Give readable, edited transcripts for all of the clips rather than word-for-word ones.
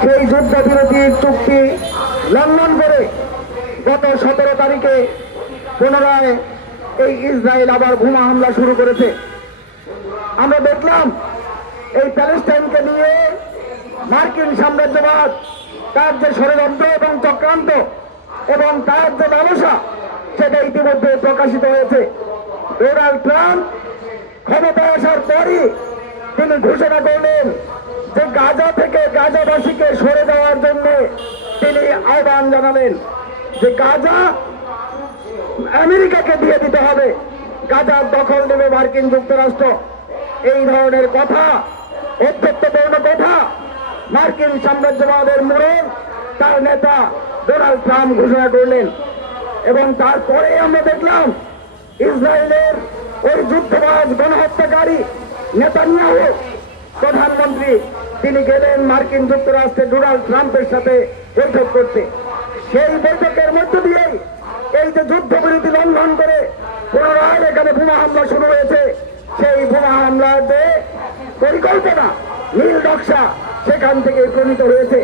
সেই যুদ্ধবিরতির চুক্তি লঙ্ঘন করে গত 17 তারিখে পুনরায় এই ইসরায়েল আবার বোমা হামলা শুরু করেছে। আমরা দেখলাম এই প্যালেস্টাইনকে নিয়ে মার্কিন সাম্রাজ্যবাদ তার যে ষড়যন্ত্র এবং চক্রান্ত এবং তার যে ব্যবসা সেটা ইতিমধ্যে প্রকাশিত হয়েছে। ডোনাল্ড ট্রাম্প ক্ষমতায় আসার পরই তিনি ঘোষণা করলেন যে গাজা থেকে গাজাবাসীকে সরে দেওয়ার জন্য তিনি আহ্বান জানালেন যে গাজা আমেরিকাকে দিয়ে দিতে হবে, গাজার দখল নেবে মার্কিন যুক্তরাষ্ট্র। এই ধরনের কথা, অধ্যত্বপূর্ণ কথা মার্কিন সাম্রাজ্যবাদের মোড়ল তার নেতা ডোনাল্ড ট্রাম্প ঘোষণা করলেন। এবং তারপরে আমরা দেখলাম ইসরায়েলের ওই যুদ্ধবাজ গণহত্যাকারী নেতানিয়াহু প্রধানমন্ত্রী তিনি গেলেন মার্কিন যুক্তরাষ্ট্রের ডোনাল্ড ট্রাম্পের সাথে বৈঠক করতে। সেই বৈঠকের মধ্য দিয়েই এই যে যুদ্ধবিরতি লঙ্ঘন করে পুনরায় এখানে বোমা হামলা শুরু হয়েছে, সেই বোমা হামলার যে পরিকল্পনা নীল নকশা সেখান থেকে প্রণীত হয়েছে।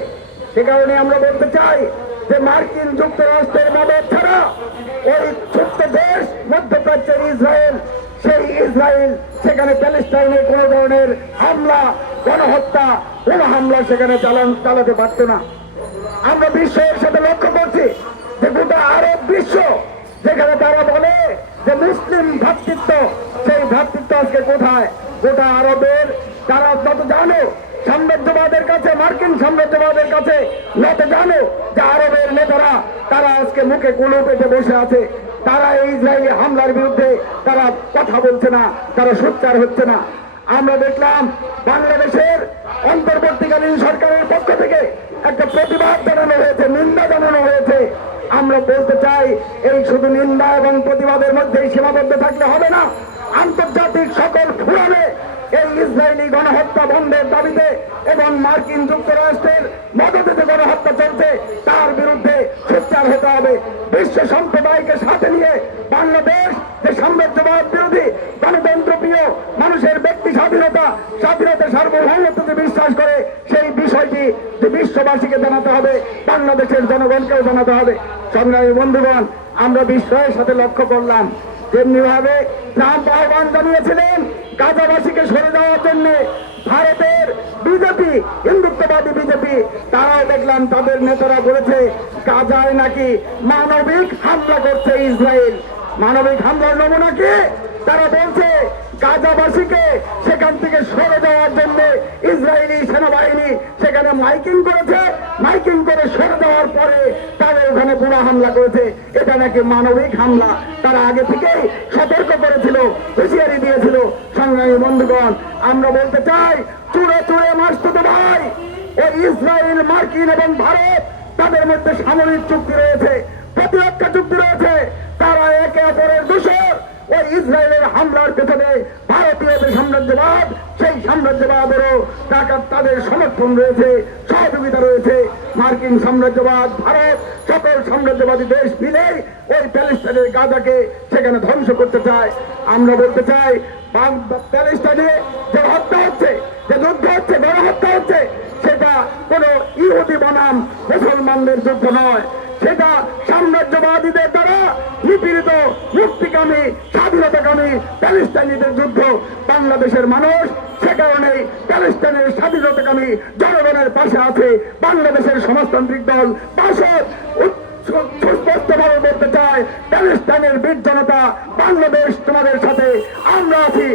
সে কারণে আমরা বলতে চাই যে মার্কিন যুক্তরাষ্ট্রের মদত ছাড়া ওই ছোট্ট দেশ মধ্যপ্রাচ্যের ইসরায়েল, সেই ইসরায়েল সেখানে প্যালেস্টাইনে কোন ধরনের হামলা, গণহত্যা, বোমা হামলা সেখানে চালাতে পারত না। আমরা বিশ্বের সাথে লক্ষ্য করছি যে গোটা আরব বিশ্ব যেখানে তারা বলে যে মুসলিম ভ্রাতৃত্ব, সেই ভ্রাতৃত্ব আজকে কোথায়? গোটা আরবের তারা যত জানো সাম্রাজ্যবাদের কাছে, মার্কিন সাম্রাজ্যবাদের কাছে নত জানো যে আরবের নেতারা তারা আজকে মুখে কুলু পেতে বসে আছে। তারা এই ইসরায়েলি হামলার বিরুদ্ধে তারা কথা বলছে না, তারা সোচ্চার হচ্ছে না। আমরা দেখলাম বাংলাদেশের অন্তর্বর্তীকালীন সরকারের পক্ষ থেকে একটা প্রতিবাদ জানানো হয়েছে, নিন্দা জানানো হয়েছে। আমরা বলতে চাই এই শুধু নিন্দা এবং প্রতিবাদের মধ্যেই সীমাবদ্ধ থাকলে হবে না। আন্তর্জাতিক সকল ফোরামে এই ইসরায়েলি গণহত্যা বন্ধের দাবিতে এবং মার্কিন যুক্তরাষ্ট্রের মদতে যে গণহত্যা চলছে তার বিরুদ্ধে সোচ্চার হতে হবে। বিশ্ব সম্প্রদায়কে সাথে নিয়ে বাংলাদেশ যে সাম্রাজ্যবাদ বিরোধী, গণতন্ত্র প্রিয়, মানুষের ব্যক্তি স্বাধীনতা, সার্বভৌমত্বকে বিশ্বাস করে সেই বিষয়টি যে বিশ্ববাসীকে জানাতে হবে, বাংলাদেশের জনগণকেও জানাতে হবে। সংগ্রামী বন্ধুগণ, আমরা বিশ্বের সাথে লক্ষ্য করলাম যেমনি ভাবে ট্রাম্প আহ্বান জানিয়েছিলেন গাজাবাসীকে সরে যাওয়ার জন্য, ভারতের বিজেপি, হিন্দুত্ববাদী বিজেপি, তারাও দেখলাম তাদের নেতারা বলেছে গাজায় নাকি মানবিক হামলা করছে ইসরায়েল। মানবিক হামলার নমুনা কি? তারা বলছে গাজাবাসীকে সেখান থেকে সরে যাওয়ার জন্য ইসরায়েলি সেনাবাহিনী সেখানে মাইকিং করেছে, মাইকিং করে সরে যাওয়ার পরে তাদের ওখানে বোমা হামলা করেছে। এটা নাকি মানবিক হামলা। তারা আগে থেকেই সতর্ক করেছিল, হুঁশিয়ারি দিয়েছিল। সংগ্রামী বন্ধুগণ, আমরা বলতে চাই চুরে চুরে মাসতুতো ভাই, এই ইসরায়েল, মার্কিন এবং ভারত তাদের মধ্যে সামরিক চুক্তি রয়েছে, প্রতিরক্ষা চুক্তি রয়েছে। তারা একে অপরের দোষর। ওই ইসরায়েলের হামলার পেছনে ভারতীয় যে সাম্রাজ্যবাদ, সেই সাম্রাজ্যবাদেরও তাদের সমর্থন রয়েছে, সহযোগিতা রয়েছে। মার্কিন সাম্রাজ্যবাদ, ভারত, সকল সাম্রাজ্যবাদী দেশ মিলেই ওই প্যালেস্টাইনের গাজাকে সেখানে ধ্বংস করতে চায়। আমরা বলতে চাই প্যালেস্টাইনে যে হত্যা হচ্ছে, যে যুদ্ধ হচ্ছে, গণহত্যা হচ্ছে, সেটা কোনো ইহুদি বনাম মুসলমানদের যুদ্ধ নয়, সেটা সাম্রাজ্যবাদীদের দ্বারা নিপীড়িত, মুক্তিকামী, স্বাধীনতাকামী প্যালেস্টাইনিদের যুদ্ধ। বাংলাদেশের মানুষ সে কারণেই প্যালেস্টাইনের স্বাধীনতাকামী জনগণের পাশে আছে। বাংলাদেশের সমাজতান্ত্রিক দল বাসদ সুস্পষ্টভাবে বলতে চায় প্যালেস্টাইনের বীর জনতা, বাংলাদেশ তোমাদের সাথে, আমরা আছি।